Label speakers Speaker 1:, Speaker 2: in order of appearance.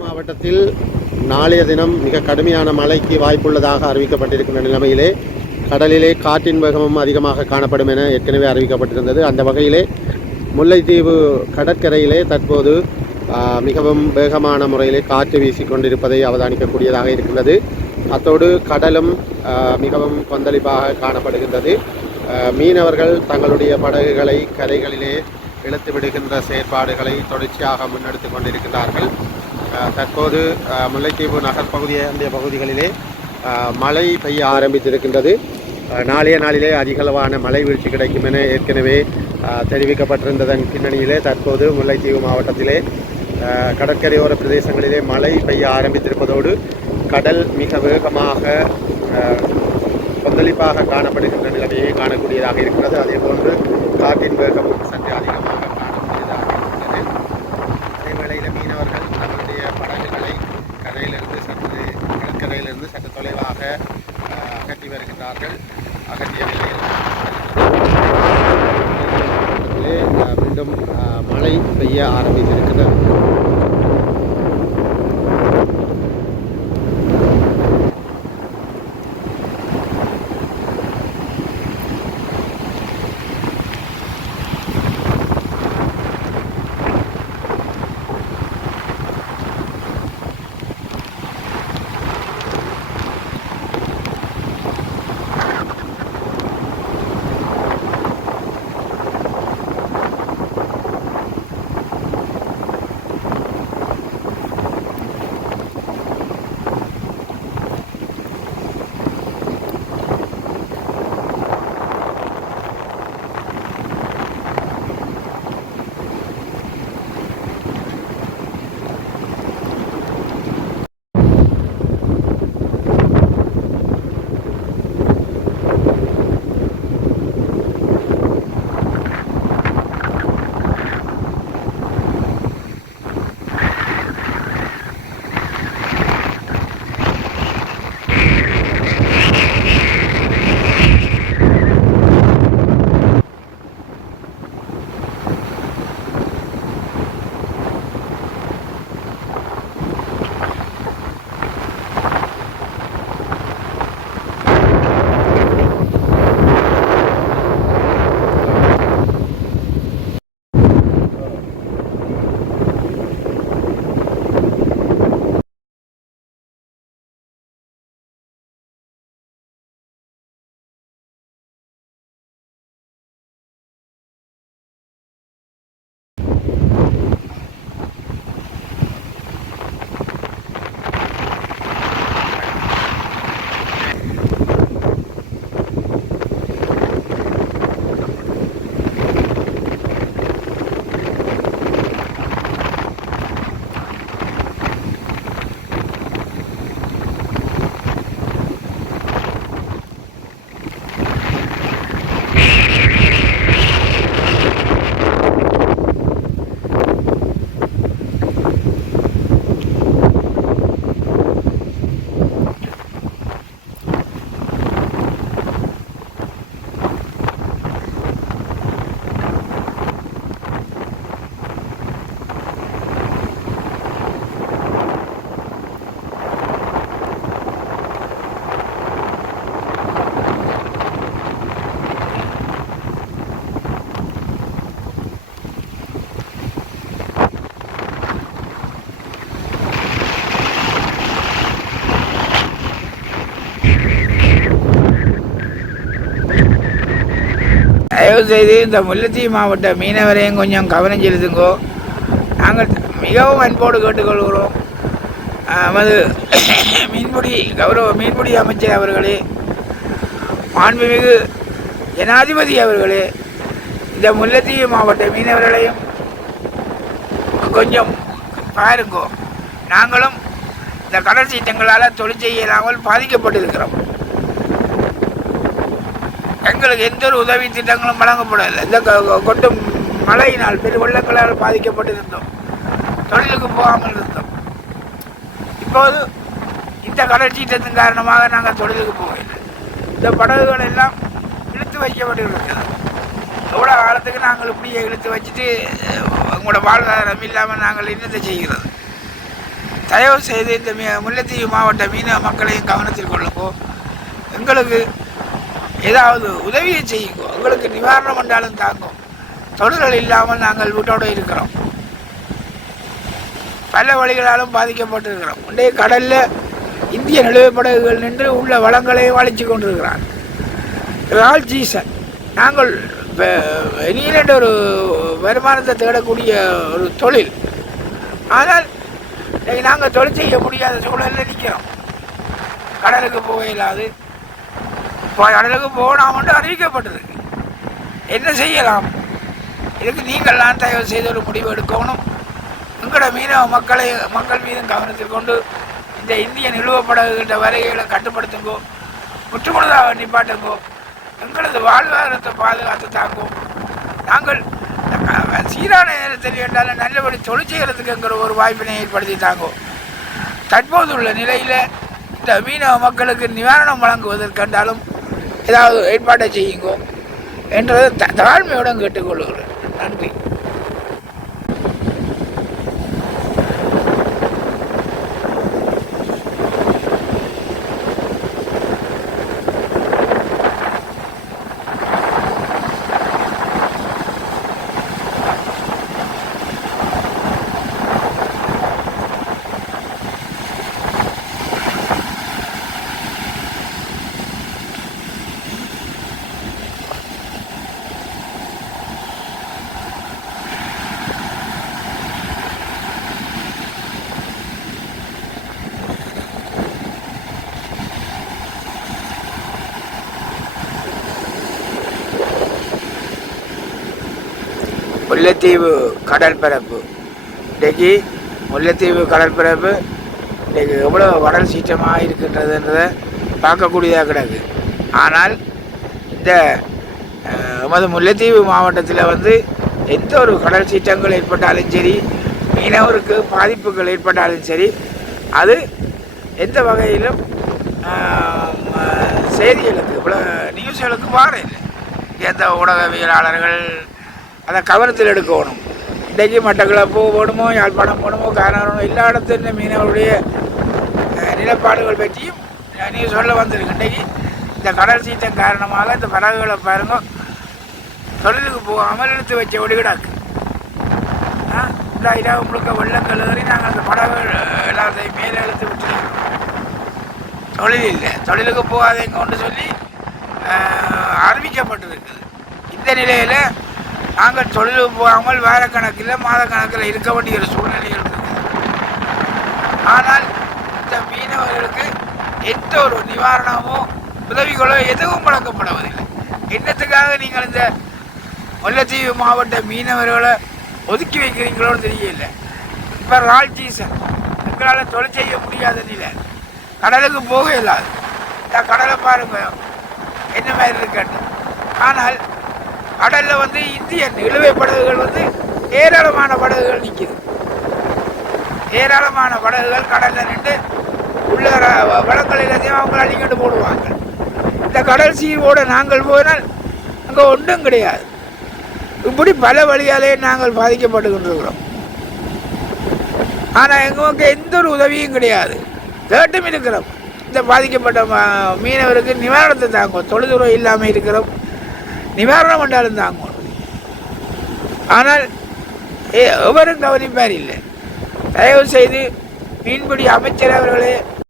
Speaker 1: மாவட்டத்தில் நாளைய தினம் மிக கடுமையான மழைக்கு வாய்ப்புள்ளதாக அறிவிக்கப்பட்டிருக்கின்ற நிலைமையிலே கடலிலே காற்றின் வேகமும் அதிகமாக காணப்படும் என ஏற்கனவே அறிவிக்கப்பட்டிருந்தது. அந்த வகையிலே முல்லைத்தீவு கடற்கரையிலே தற்போது மிகவும் வேகமான முறையிலே காற்று வீசிக்கொண்டிருப்பதை அவதானிக்கக்கூடியதாக இருக்கின்றது. அத்தோடு கடலும் மிகவும் கொந்தளிப்பாக காணப்படுகின்றது. மீனவர்கள் தங்களுடைய படகுகளை கரைகளிலே இழுத்து விடுகின்ற செயற்பாடுகளை தொடர்ச்சியாக முன்னெடுத்து கொண்டிருக்கிறார்கள் தற்போது முல்லைத்தீவு நகர்ப்பகுதியை அந்த பகுதிகளிலே மழை பெய்ய ஆரம்பித்திருக்கின்றது. நாளைய நாளிலே அதிகளவான மழை வீழ்ச்சி கிடைக்கும் என ஏற்கனவே தெரிவிக்கப்பட்டிருந்ததன் பின்னணியிலே தற்போது முல்லைத்தீவு மாவட்டத்திலே கடற்கரையோர பிரதேசங்களிலே மழை பெய்ய ஆரம்பித்திருப்பதோடு கடல் மிக வேகமாக கொந்தளிப்பாக காணப்படுகின்ற நிலைமையை காணக்கூடியதாக இருக்கிறது. அதேபோன்று காற்றின் வேகம் சற்று அதிகம் காணக்கூடியதாக இருக்கிறது அதே வேளையில் மீனவர்கள் தங்களுடைய படகுகளை கரையிலிருந்து சற்று கடற்கரையிலிருந்து சற்று அகற்றி வருகின்றார்கள். அகற்றிய மீண்டும் மழை பெய்ய ஆரம்பித்திருக்கிறது.
Speaker 2: தயவு செய்து இந்த முல்லைத்தீவு மாவட்ட மீனவரையும் கொஞ்சம் கவனம் செலுத்துங்கோ. நாங்கள் மிகவும் அன்போடு கேட்டுக்கொள்கிறோம். நமது மீன்பிடி கௌரவ மீன்பிடி அமைச்சர் அவர்களே மாண்புமிகு ஜனாதிபதி அவர்களே இந்த முல்லைத்தீவு மாவட்ட மீனவர்களையும் கொஞ்சம் பாருங்கோ. நாங்களும் இந்த கடல் சீட்டங்களால் தொழில் செய்யலாமல் பாதிக்கப்பட்டிருக்கிறோம். எங்களுக்கு எந்த ஒரு உதவி திட்டங்களும் வழங்கப்படவில்லை. இந்த கொட்டும் மழையினால் பெரு வெள்ளங்களால் பாதிக்கப்பட்டிருந்தோம். தொழிலுக்கு போகாமல் இருந்தோம். இப்போது இந்த கடல் சீற்றத்தின் காரணமாக நாங்கள் தொழிலுக்கு போகவில்லை. இந்த படகுகள் எல்லாம் இழுத்து வைக்கப்பட்டிருக்கிறது. எவ்வளோ காலத்துக்கு நாங்கள் இப்படியே இழுத்து வச்சுட்டு உங்களோட வாழ்வாதாரம் இல்லாமல் நாங்கள் என்னத்தை செய்கிறது? தயவு செய்து இந்த மீ- முல்லைத்தீவு மாவட்ட மீனவ மக்களையும் கவனத்தில் கொள்ளுங்கோ. எங்களுக்கு ஏதாவது உதவியை செய்யுங்கோ. எங்களுக்கு நிவாரணம் என்றாலும் தாங்கும் தொழில்கள் இல்லாமல் நாங்கள் வீட்டோடு இருக்கிறோம். பல வழிகளாலும் பாதிக்கப்பட்டிருக்கிறோம். இன்றைய கடலில் இந்திய நிலவுப்படகுகள் நின்று உள்ள வளங்களையும் அழிச்சு கொண்டிருக்கிறார் ரால் சீசன். நாங்கள் நீண்ட ஒரு வருமானத்தை தேடக்கூடிய ஒரு தொழில். ஆனால் இன்னைக்கு நாங்கள் தொழில் செய்ய முடியாத சூழலில் நிற்கிறோம். கடலுக்கு போக இல்லாது கடலுக்கு போகலாம் என்று அறிவிக்கப்பட்டிருக்கு என்ன செய்யலாம்? இதுக்கு நீங்கள்லாம் தயவு செய்து ஒரு முடிவு எடுக்கணும். எங்களோட மீனவ மக்களை மக்கள் மீதும் கவனத்தில் கொண்டு இந்த இந்திய நிறுவப்படகின்ற வரைகளை கட்டுப்படுத்துங்கோ முற்றுமுழுதாக நிப்பாட்டுங்கோ எங்களது வாழ்வாதாரத்தை பாதுகாத்து தாங்கோ. நாங்கள் சீரான நேரத்தில் என்றாலும் நல்லபடி தொழில் என்கிற ஒரு வாய்ப்பினை ஏற்படுத்தி தாங்கோ. தற்போது உள்ள நிலையில் இந்த மீனவ மக்களுக்கு நிவாரணம் வழங்குவதற்கென்றாலும் ஏதாவது ஏற்பாட்டை செய்யுங்கோ என்றதை த தாழ்மையுடன் கேட்டுக்கொள்கிறேன். நன்றி. முல்லைத்தீவு கடற்பரப்பு. இன்றைக்கு முல்லைத்தீவு கடற்பரப்பு இன்றைக்கு எவ்வளோ கடல் சீற்றமாக இருக்கின்றதுன்றதை பார்க்கக்கூடியதாக கிடக்கு. ஆனால் இந்த நமது முல்லைத்தீவு மாவட்டத்தில் வந்து எந்த ஒரு கடல் சீற்றங்கள் ஏற்பட்டாலும் சரி மீனவருக்கு பாதிப்புகள் ஏற்பட்டாலும் சரி அது எந்த வகையிலும் செய்திகளுக்கு இவ்வளோ நியூஸ்களுக்கு மாற இல்லை. எந்த ஊடகவியலாளர்கள் அதை கவனத்தில் எடுக்கணும். இன்றைக்கு மட்டக்களப்பு போடுமோ யாழ்ப்பாணம் போடுமோ காரணம் எல்லா இடத்துல மீனவருடைய நிலப்பாடுகள் பற்றியும் நீ சொல்ல வந்திருக்கு. இன்றைக்கு இந்த கடல் சீற்றம் காரணமாக இந்த படகுகளை பாருங்க தொழிலுக்கு போகாமல் இழுத்து வச்ச ஒடிகிடாக்கு. இந்த இரவு முழுக்க வெள்ளங்கள் நாங்கள் அந்த படகு எல்லாத்தையும் மேலே இழுத்து விட்டுருக்கோம் தொழில் இல்லை. தொழிலுக்கு போகாதீங்கன்னு சொல்லி ஆஹ், அறிவிக்கப்பட்டிருக்குது. இந்த நிலையில் நாங்கள் தொழில் போகாமல் வார கணக்கில் மாத கணக்கில் இருக்க வேண்டிய ஒரு சூழ்நிலைகள் இருக்குது ஆனால் இந்த மீனவர்களுக்கு எந்த ஒரு நிவாரணமோ உதவிகளோ எதுவும் வழங்கப்படுவதில்லை என்னத்துக்காக நீங்கள் இந்த முல்லைத்தீவு மாவட்ட மீனவர்களை ஒதுக்கி வைக்கிறீங்களோன்னு தெரியல. இப்போ ரால் சீசன். எங்களால் தொழில் செய்ய முடியாத நிலை கடலுக்கு போக இல்லாது. இந்த கடலை பாருங்க என்ன மாதிரி இருக்கட்டு ஆனால் கடலில் வந்து இந்திய நிலுவை படகுகள் வந்து ஏராளமான படகுகள் நிற்கிது ஏராளமான படகுகள் கடலில் நின்று உள்ள ர- வளங்கள் எல்லாத்தையும் அவங்க அள்ளிக்கிட்டு போடுவாங்க. இந்த கடல் சீரோடு நாங்கள் போனால் அங்கே ஒன்றும் கிடையாது. இப்படி பல வழியாலே நாங்கள் பாதிக்கப்பட்டு கொண்டிருக்கிறோம் ஆனால் எங்களுக்கு எந்த ஒரு உதவியும் கிடையாது. கேட்டும் இருக்கிறோம். இந்த பாதிக்கப்பட்ட ம- மீனவருக்கு நிவாரணத்தை தாங்கும் தொழுதுறை இல்லாமல் இருக்கிறோம். நிவாரணம் என்றாலும் தாங்க ஆனால் எவரும் கவனிப்பார் இல்லை. தயவு செய்து மீன்பிடி அமைச்சர் அவர்களே